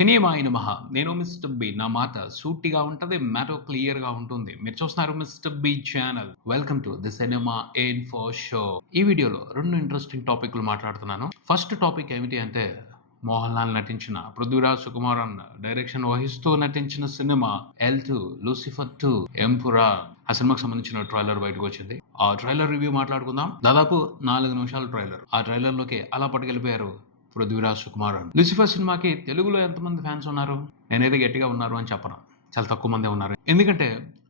సినిమాయి నమః. నేను mister B. నా మాట సూటిగా ఉంటది. మ్యాటర్ క్లియర్‌గా ఉంటుంది. మీరు చూస్తున్నారు mister B channel. Welcome to the cinema info show. ఈ వీడియోలో 2 ఇంట్రెస్టింగ్ టాపిక్‌లు మాట్లాడుతున్నాను. ఫస్ట్ టాపిక్ ఏమిటి అంటే మోహన్ లాల్ నటించిన, పృథ్వీరాజ్ సుకుమారన్ డైరెక్షన్ వహిస్తూ నటించిన సినిమా L2 లూసిఫర్ 2 ఎంపురాన్. ఆ సినిమాకి సంబంధించిన ట్రైలర్ బయటకు వచ్చింది. ఆ ట్రైలర్ రివ్యూ మాట్లాడుకుందాం. దాదాపు 4 నిమిషాల ట్రైలర్. ఆ ట్రైలర్‌లోకి అలా పట్టుకెళ్ళిపోయారు పృథ్వీరాజ్ సుకుమారన్. లూసిఫర్ సినిమాకి తెలుగులో ఎంతమంది ఫ్యాన్స్ ఉన్నారు? నేనైతే గట్టిగా ఉన్నారు అని చెప్పను. చాలా తక్కువ మందే ఉన్నారు. ఎందుకంటే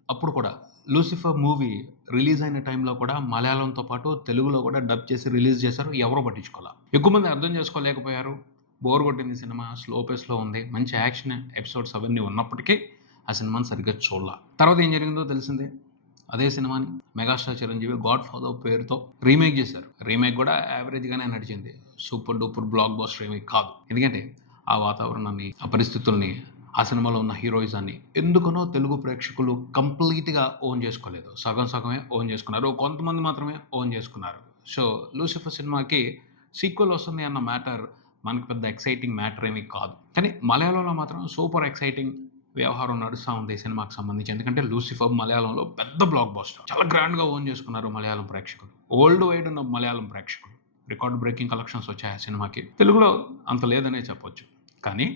అప్పుడు కూడా లూసిఫర్ మూవీ రిలీజ్ అయిన టైంలో కూడా మలయాళంతో పాటు తెలుగులో కూడా డబ్ చేసి రిలీజ్ చేశారు. ఎవరో పట్టించుకోవాలి. ఎక్కువ మంది అర్థం చేసుకోలేకపోయారు. బోర్ కొట్టింది సినిమా. స్లో పేస్‌లో ఉంది. మంచి యాక్షన్ ఎపిసోడ్స్ అవన్నీ ఉన్నప్పటికీ ఆ సినిమాని సరిగ్గా చూడలా. తర్వాత ఏం జరిగిందో తెలిసిందే. అదే సినిమాని మెగాస్టార్ చిరంజీవి గాడ్ ఫాదర్ పేరుతో రీమేక్ చేశారు. రీమేక్ కూడా యావరేజ్‌గానే నడిచింది. Super duper block buster remake కాదు. ఎందుకంటే ఆ వాతావరణాన్ని, ఆ పరిస్థితుల్ని, ఆ సినిమాలో ఉన్న హీరోయిజాన్ని ఎందుకనో తెలుగు ప్రేక్షకులు కంప్లీట్‌గా ఓన్ చేసుకోలేదు. సగం సగమే ఓన్ చేసుకున్నారు. కొంతమంది మాత్రమే ఓన్ చేసుకున్నారు. సో లూసిఫర్ సినిమాకి సీక్వెల్ వస్తుంది అన్న మ్యాటర్ మనకు పెద్ద ఎక్సైటింగ్ మ్యాటర్ ఏమీ కాదు. కానీ మలయాళంలో మాత్రం సూపర్ ఎక్సైటింగ్ వ్యవహారం నడుస్తూ ఉంది ఈ సినిమాకి సంబంధించి. ఎందుకంటే లూసిఫర్ మలయాళంలో పెద్ద బ్లాక్ బస్టర్. చాలా గ్రాండ్‌గా ఓన్ చేసుకున్నారు మలయాళం ప్రేక్షకులు. వరల్డ్ వైడ్ ఉన్న మలయాళం ప్రేక్షకులు. రికార్డ్ బ్రేకింగ్ కలెక్షన్స్ వచ్చాయి ఆ సినిమాకి. తెలుగులో అంత లేదనే చెప్పొచ్చు. కానీ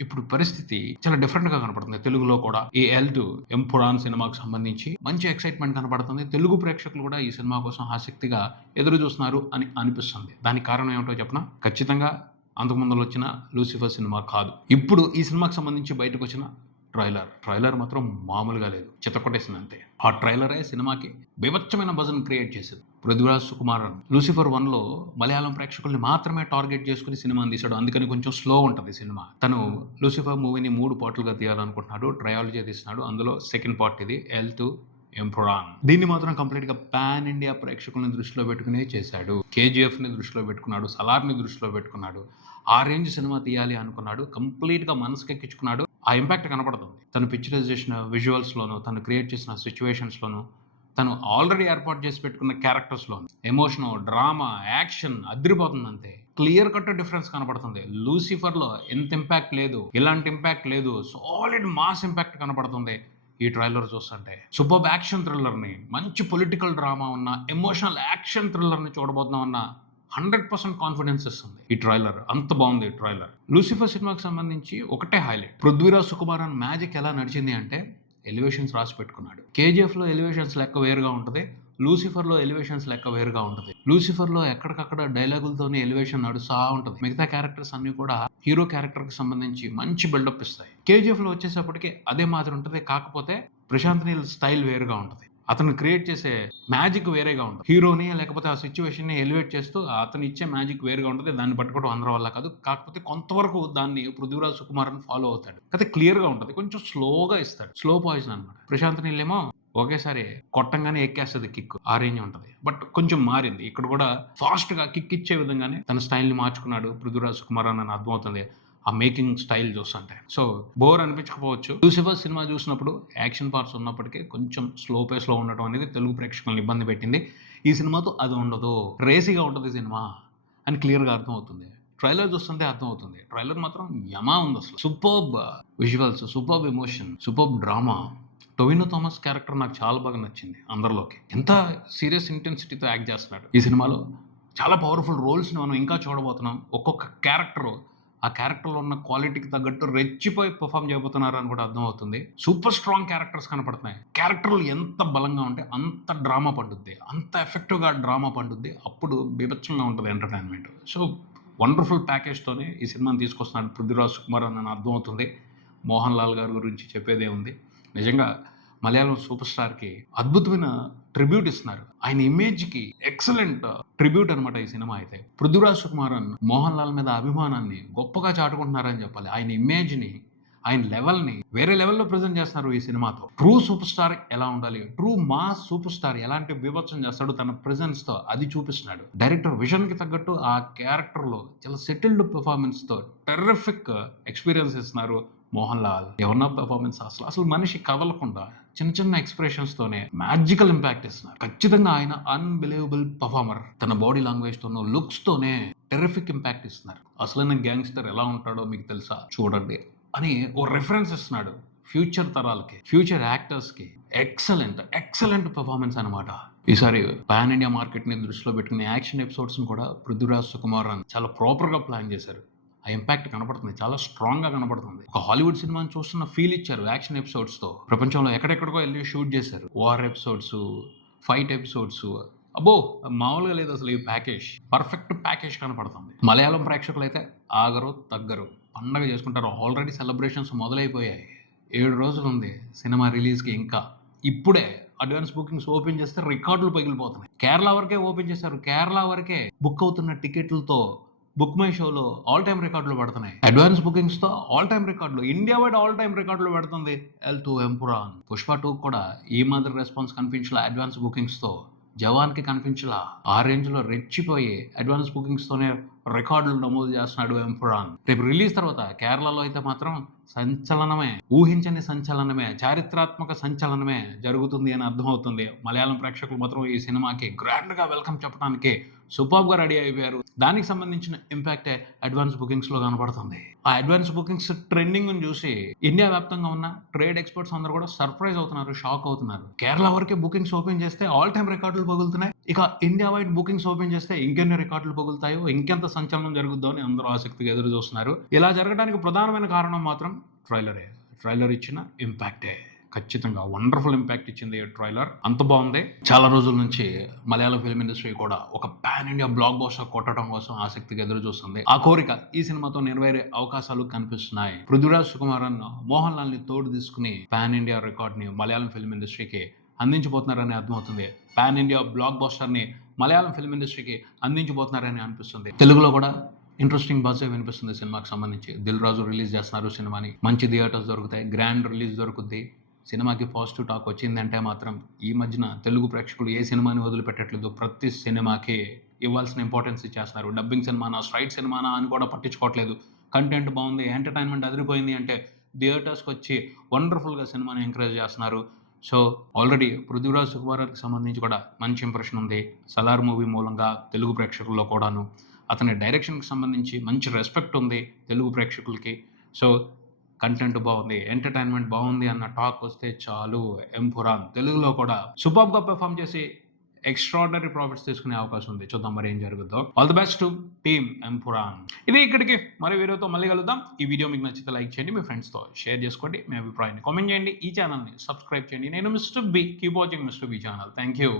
ఇప్పుడు పరిస్థితి చాలా డిఫరెంట్‌గా కనపడుతుంది. తెలుగులో కూడా ఈ L2 ఎంపురాన్ సినిమాకు సంబంధించి మంచి ఎక్సైట్‌మెంట్ కనపడుతుంది. తెలుగు ప్రేక్షకులు కూడా ఈ సినిమా కోసం ఆసక్తిగా ఎదురు చూస్తున్నారు అని అనిపిస్తుంది. దానికి కారణం ఏమిటో చెప్పనా? ఖచ్చితంగా అంతకుముందు వచ్చిన లూసిఫర్ సినిమా కాదు. ఇప్పుడు ఈ సినిమాకి సంబంధించి బయటకు వచ్చిన ట్రైలర్ మాత్రం మామూలుగా లేదు. చితకొట్టేసింది అంతే. ఆ ట్రైలరే సినిమాకి బీభత్సమైన బజ్‌ని క్రియేట్ చేసింది. పృథ్వీరాజ్ సుకుమారన్ లూసిఫర్ 1లో మలయాళం ప్రేక్షకుల్ని మాత్రమే టార్గెట్ చేసుకుని సినిమాని తీశాడు. అందుకని కొంచెం స్లో ఉంటది సినిమా. తను లూసిఫర్ మూవీని 3 పార్ట్‌లుగా తీయాలనుకుంటున్నాడు. ట్రయాలజీ తీస్తున్నాడు. అందులో సెకండ్ పార్ట్ ఇది L2 ఎంపురాన్. దీన్ని మాత్రం కంప్లీట్‌గా పాన్ ఇండియా ప్రేక్షకుల్ని దృష్టిలో పెట్టుకునే చేశాడు. కేజీఎఫ్‌ని దృష్టిలో పెట్టుకున్నాడు. సలార్‌ని దృష్టిలో పెట్టుకున్నాడు. ఆ రేంజ్ సినిమా తీయాలి అనుకున్నాడు. కంప్లీట్‌గా మనసుకెక్కించుకున్నాడు. ఆ ఇంపాక్ట్ కనపడుతుంది. తను పిక్చరైజ్ చేసిన విజువల్స్‌లోను, తను క్రియేట్ చేసిన సిట్యుయేషన్స్‌లోను, తను ఆల్రెడీ ఏర్పాటు చేసి పెట్టుకున్న క్యారెక్టర్స్‌లోను ఎమోషను, డ్రామా, యాక్షన్ అదిరిపోతుంది అంతే. క్లియర్ కట్ డిఫరెన్స్ కనపడుతుంది. లూసిఫర్‌లో ఎంత ఇంపాక్ట్ లేదు. ఇలాంటి ఇంపాక్ట్ లేదు. సాలిడ్ మాస్ ఇంపాక్ట్ కనపడుతుంది ఈ ట్రైలర్ చూస్తుంటే. సూపర్బ్ యాక్షన్ థ్రిల్లర్‌ని, మంచి పొలిటికల్ డ్రామా ఉన్న, ఎమోషనల్ యాక్షన్ థ్రిల్లర్‌ని చూడబోతున్నాం అన్న 100% కాన్ఫిడెన్స్ ఇస్తుంది ఈ ట్రైలర్. అంత బాగుంది ఈ ట్రైలర్. లూసిఫర్ సినిమాకి సంబంధించి ఒకటే హైలైట్. పృథ్వీరాజ్ సుకుమారన్ మ్యాజిక్ ఎలా నడిచింది అంటే ఎలివేషన్స్ రాసి పెట్టుకున్నాడు. కేజీఎఫ్‌లో ఎలివేషన్స్ లెక్క వేరుగా ఉంటది. లూసిఫర్‌లో ఎలివేషన్స్ లెక్క వేరుగా ఉంటది. లూసిఫర్‌లో ఎక్కడికక్కడ డైలాగులతోనే ఎలివేషన్ నడుస్తా ఉంటది. మిగతా క్యారెక్టర్స్ అన్నీ కూడా హీరో క్యారెక్టర్‌కి సంబంధించి మంచి బిల్డప్ ఇస్తాయి. కేజీఎఫ్‌లో వచ్చేసప్పటికి అదే మాదిరి ఉంటది. కాకపోతే ప్రశాంత్ నీల్ స్టైల్ వేరుగా ఉంటది. అతను క్రియేట్ చేసే మ్యాజిక్ వేరేగా ఉంటుంది. హీరోని లేకపోతే ఆ సిచ్యువేషన్‌ని ఎలివేట్ చేస్తూ అతను ఇచ్చే మ్యాజిక్ వేరుగా ఉంటుంది. దాన్ని పట్టుకోవడం అందరి వల్ల కాదు. కాకపోతే కొంతవరకు దాన్ని పృథ్వీరాజ్ సుకుమారన్ ఫాలో అవుతాడు. కాకపోతే క్లియర్‌గా ఉంటది. కొంచెం స్లోగా ఇస్తాడు. స్లో పాయిజన్ అన్నమాట. ప్రశాంత్ నీల్ ఏమో ఒకేసారి కొట్టంగానే ఎక్కేస్తది కిక్. ఆ రేంజ్ ఉంటది. బట్ కొంచెం మారింది. ఇక్కడ కూడా ఫాస్ట్‌గా కిక్ ఇచ్చే విధంగానే తన స్టైల్‌ని మార్చుకున్నాడు పృథ్వీరాజ్ సుకుమారన్ అని అర్థమవుతుంది. ఆ మేకింగ్ స్టైల్ చూస్తుంటే. సో బోర్ అనిపించకపోవచ్చు. లూసిఫర్ సినిమా చూసినప్పుడు యాక్షన్ పార్ట్స్ ఉన్నప్పటికీ కొంచెం స్లో పేస్‌లో ఉండటం అనేది తెలుగు ప్రేక్షకులను ఇబ్బంది పెట్టింది. ఈ సినిమాతో అది ఉండదు. రేసీగా ఉంటది సినిమా అని క్లియర్‌గా అర్థమవుతుంది. ట్రైలర్ చూస్తుంటే అర్థమవుతుంది. ట్రైలర్ మాత్రం యమా ఉంది అసలు. Superb visuals, superb emotion, superb drama. Tovino Thomas character నాకు చాలా బాగా నచ్చింది అందరిలోకి. ఎంత సీరియస్ ఇంటెన్సిటీతో యాక్ట్ చేస్తున్నాడు ఈ సినిమాలో. చాలా పవర్‌ఫుల్ రోల్స్‌ని మనం ఇంకా చూడబోతున్నాం. ఒక్కొక్క క్యారెక్టర్ ఆ క్యారెక్టర్‌లో ఉన్న క్వాలిటీకి తగ్గట్టు రెచ్చిపోయి పెర్ఫార్మ్ చేయబోతున్నారు అని కూడా అర్థమవుతుంది. సూపర్ స్ట్రాంగ్ క్యారెక్టర్స్ కనపడుతున్నాయి. క్యారెక్టర్‌లు ఎంత బలంగా ఉంటే అంత డ్రామా పండుద్ది. అంత ఎఫెక్టివ్‌గా డ్రామా పండుద్ది. అప్పుడు బీభత్సంగా ఉంటది ఎంటర్‌టైన్‌మెంట్. సో వండర్‌ఫుల్ ప్యాకేజ్‌తోనే ఈ సినిమాని తీసుకొస్తున్నాడు పృథ్వీరాజ్ సుకుమారన్ అని అర్థమవుతుంది. మోహన్ లాల్ గారి గురించి చెప్పేదేముంది. నిజంగా మలయాళం సూపర్ స్టార్‌కి అద్భుతమైన ట్రిబ్యూట్ ఇస్తున్నారు. ఆయన ఇమేజ్‌కి ఎక్సలెంట్ ట్రిబ్యూట్ అనమాట ఈ సినిమా అయితే. పృథ్వీరాజ్ సుకుమారన్ మోహన్ లాల్ మీద అభిమానాన్ని గొప్పగా చాటుకుంటున్నారని చెప్పాలి. ఆయన ఇమేజ్‌ని, ఆయన లెవెల్‌ని వేరే లెవెల్‌లో ప్రెజెంట్ చేస్తున్నారు ఈ సినిమాతో. ట్రూ సూపర్ స్టార్ ఎలా ఉండాలి, ట్రూ మాస్ సూపర్ స్టార్ ఎలాంటి బీభత్సం చేస్తాడు తన ప్రెజెన్స్‌తో అది చూపిస్తున్నాడు. డైరెక్టర్ విజన్‌కి తగ్గట్టు ఆ క్యారెక్టర్‌లో చాలా సెటిల్డ్ పెర్ఫార్మెన్స్‌తో టెర్రిఫిక్ ఎక్స్‌పీరియన్స్ ఇస్తున్నారు మోహన్ లాల్. ఎవరన్నా పెర్ఫార్మెన్స్ అసలు మనిషి కదలకుండా చిన్న చిన్న ఎక్స్ప్రెషన్స్తోనే మ్యాజికల్ ఇంపాక్ట్ ఇస్తున్నారు. ఖచ్చితంగా ఆయన అన్బిలీవబుల్ పర్ఫార్మర్. తన బాడీ లాంగ్వేజ్తోనూ లుక్స్తోనే టెరిఫిక్ ఇంపాక్ట్ ఇస్తున్నారు. అసలైన గ్యాంగ్స్టర్ ఎలా ఉంటాడో మీకు తెలుసా, చూడండి అని ఓ రెఫరెన్స్ ఇస్తున్నాడు ఫ్యూచర్ తరాలకి, ఫ్యూచర్ యాక్టర్స్కి. ఎక్సలెంట్ పర్ఫార్మెన్స్ అనమాట. ఈసారి పాన్ ఇండియా మార్కెట్ని దృష్టిలో పెట్టుకుని యాక్షన్ ఎపిసోడ్స్ని కూడా పృథ్వీరాజ్ సుకుమారన్ చాలా ప్రాపర్గా ప్లాన్ చేశారు. ఆ ఇంపాక్ట్ కనపడుతుంది, చాలా స్ట్రాంగ్గా కనపడుతుంది. ఒక హాలీవుడ్ సినిమాని చూస్తున్న ఫీల్ ఇచ్చారు యాక్షన్ ఎపిసోడ్స్తో. ప్రపంచంలో ఎక్కడెక్కడికో వెళ్ళి షూట్ చేశారు. వార్ ఎపిసోడ్స్, ఫైట్ ఎపిసోడ్స్, అబ్బో మామూలుగా లేదు అసలు. ఈ ప్యాకేజ్ పర్ఫెక్ట్ ప్యాకేజ్ కనపడుతుంది. మలయాళం ప్రేక్షకులు అయితే ఆగరు తగ్గరు, పండగ చేసుకుంటారు. Already celebrations మొదలైపోయాయి. 7 రోజులు ఉంది సినిమా రిలీజ్కి. ఇంకా ఇప్పుడే అడ్వాన్స్ బుకింగ్స్ ఓపెన్ చేస్తే రికార్డులు పగిలిపోతున్నాయి. కేరళ వరకే ఓపెన్ చేశారు. కేరళ వరకే బుక్ అవుతున్న టికెట్లతో బుక్ మై షోలో ఆల్ టైమ్ రికార్డులు పడుతున్నాయి. అడ్వాన్స్ బుకింగ్స్ తో ఆల్ టైమ్ రికార్డులు, ఇండియా వైడ్ ఆల్ టైమ్ రికార్డులు పెడుతుంది L2 ఎంపురాన్. పుష్ప 2 కూడా ఈ మాదిరి రెస్పాన్స్ కనిపించలా అడ్వాన్స్ బుకింగ్స్ తో. జవాన్కి కనిపించలా. ఆ రేంజ్ లో రెచ్చిపోయి అడ్వాన్స్ బుకింగ్స్ తోనే రికార్డులు నమోదు చేస్తున్నాడు ఎంపురాన్. రేపు రిలీజ్ తర్వాత కేరళలో అయితే మాత్రం సంచలనమే, ఊహించని సంచలనమే, చారిత్రాత్మక సంచలనమే జరుగుతుంది అని అర్థమవుతుంది. మలయాళం ప్రేక్షకులు మాత్రం ఈ సినిమాకి గ్రాండ్ గా వెల్కమ్ చెప్పడానికి సూపర్ గా రెడీ అయిపోయారు. దానికి సంబంధించిన ఇంపాక్టే అడ్వాన్స్ బుకింగ్స్ లో కనపడుతుంది. ఆ అడ్వాన్స్ బుకింగ్స్ ట్రెండింగ్ చూసి ఇండియా వ్యాప్తంగా ఉన్న ట్రేడ్ ఎక్స్పర్ట్స్ అందరూ కూడా సర్ప్రైజ్ అవుతున్నారు, షాక్ అవుతున్నారు. కేరళ వరకే బుకింగ్స్ ఓపెన్ చేస్తే ఆల్ టైమ్ రికార్డులు పగులుతున్నాయి. ఇక ఇండియా వైడ్ బుకింగ్స్ ఓపెన్ చేస్తే ఇంకెన్ని రికార్డులు పగులుతాయో, ఇంకెంత సంచలనం జరుగుద్దో అని అందరూ ఆసక్తిగా ఎదురు చూస్తున్నారు. ఇలా జరగడానికి ప్రధానమైన కారణం మాత్రం ట్రైలర్ ఇచ్చిన ఇంపాక్టే. ఖచ్చితంగా వండర్ఫుల్ ఇంపాక్ట్ ఇచ్చింది ఈ ట్రైలర్. అంత బాగుంది. చాలా రోజుల నుంచి మలయాళ ఫిల్మ్ ఇండస్ట్రీ కూడా ఒక పాన్ ఇండియా బ్లాక్ బస్టర్ కొట్టడం కోసం ఆసక్తిగా ఎదురు చూస్తుంది. ఆ కోరిక ఈ సినిమాతో నెరవేరే అవకాశాలు కనిపిస్తున్నాయి. పృథ్వీరాజ్ సుకుమారన్ మోహన్ లాల్ ని తోడు తీసుకుని పాన్ ఇండియా రికార్డ్ ని మలయాళం ఫిల్మ్ ఇండస్ట్రీకి అందించబోతున్నారని అర్థమవుతుంది. పాన్ ఇండియా బ్లాక్ బస్టర్ ని మలయాళం ఫిల్మ్ ఇండస్ట్రీకి అందించబోతున్నారని అనిపిస్తుంది. తెలుగులో కూడా ఇంట్రెస్టింగ్ బజ్ వినిపిస్తుంది సినిమాకి సంబంధించి. దిల్ రాజు రిలీజ్ చేస్తున్నారు సినిమాని. మంచి థియేటర్స్ దొరుకుతాయి, గ్రాండ్ రిలీజ్ దొరుకుద్ది. సినిమాకి పాజిటివ్ టాక్ వచ్చిందంటే మాత్రం ఈ మధ్యన తెలుగు ప్రేక్షకులు ఏ సినిమాని వదిలిపెట్టట్లేదు. ప్రతి సినిమాకి ఇవ్వాల్సిన ఇంపార్టెన్స్ ఇచ్చేస్తున్నారు. డబ్బింగ్ సినిమానా, స్ట్రైట్ సినిమానా అని కూడా పట్టించుకోవట్లేదు. కంటెంట్ బాగుంది, ఎంటర్టైన్మెంట్ అదిరిపోయింది అంటే థియేటర్స్కి వచ్చి వండర్ఫుల్గా సినిమాని ఎంకరేజ్ చేస్తున్నారు. సో ఆల్రెడీ పృథ్వీరాజ్ సుకుమార్కి సంబంధించి కూడా మంచి ఇంప్రెషన్ ఉంది. సలార్ మూవీ మూలంగా తెలుగు ప్రేక్షకుల్లో కూడాను. అతని డైరెక్షన్కి సంబంధించి మంచి రెస్పెక్ట్ ఉంది తెలుగు ప్రేక్షకులకి. సో కంటెంట్ బాగుంది, ఎంటర్టైన్మెంట్ బాగుంది అన్న టాక్ వస్తే చాలు. ఎంపురాన్ తెలుగులో కూడా సూపర్గా పెర్ఫామ్ చేసి ఎక్స్ట్రాడినరీ ప్రాఫిట్స్ తీసుకునే అవకాశం ఉంది. చూద్దాం మరి ఏం జరుగుతుందో. All the best to team Empuraan. ఇది ఇక్కడికి మరి వీడియోతో మళ్ళీ కలుద్దాం. ఈ వీడియో మీకు నచ్చితే లైక్ చేయండి, మీ ఫ్రెండ్స్తో షేర్ చేసుకోండి, మీ అభిప్రాయాన్ని కామెంట్ చేయండి, ఈ ఛానల్ని సబ్స్క్రైబ్ చేయండి. నేను mister B. Keep watching mister B channel. Thank you.